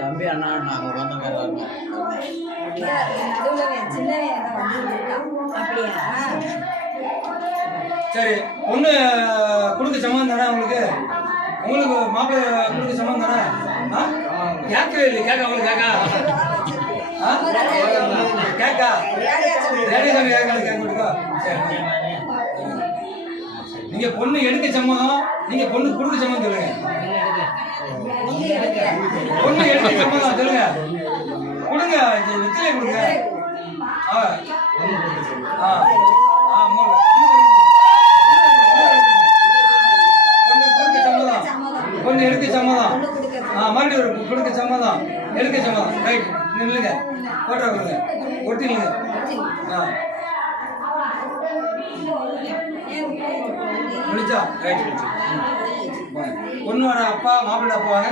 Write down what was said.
தம்பி அண்ணா நாங்கள் சொந்தக்காரங்க. சரி, பொண்ணு கொடுக்க சம்மந்தம் தானே உங்களுக்கு? உங்களுக்கு மாப்பிள்ளை கொடுக்க சம்மந்தம் தானே? கேட்கவே இல்லை. கேட்க அவங்களுக்கு கேட்கா கேட்க. சரி, நீங்க பொண்ணு எடுக்க சம்மதம், நீங்க பொண்ணு கொடுக்க சம்மதம் சொல்லுங்க. பொண்ணு எடுக்க சம்மதம் சொல்லுங்க. கொடுங்க, வெற்றிலை கொடுங்க. பொண்ணு எடுக்க சம்மதம். மறுபடியும் கொடுக்க சம்மதம், எடுக்க சம்மதம். ரைட், நில்லுங்க, போட்டோ கொடுங்க, ஒட்டிலுங்க. முடிச்சா ரைட். பொண்ணோட அப்பா மாப்பிள்ளை அப்பா வாங்க.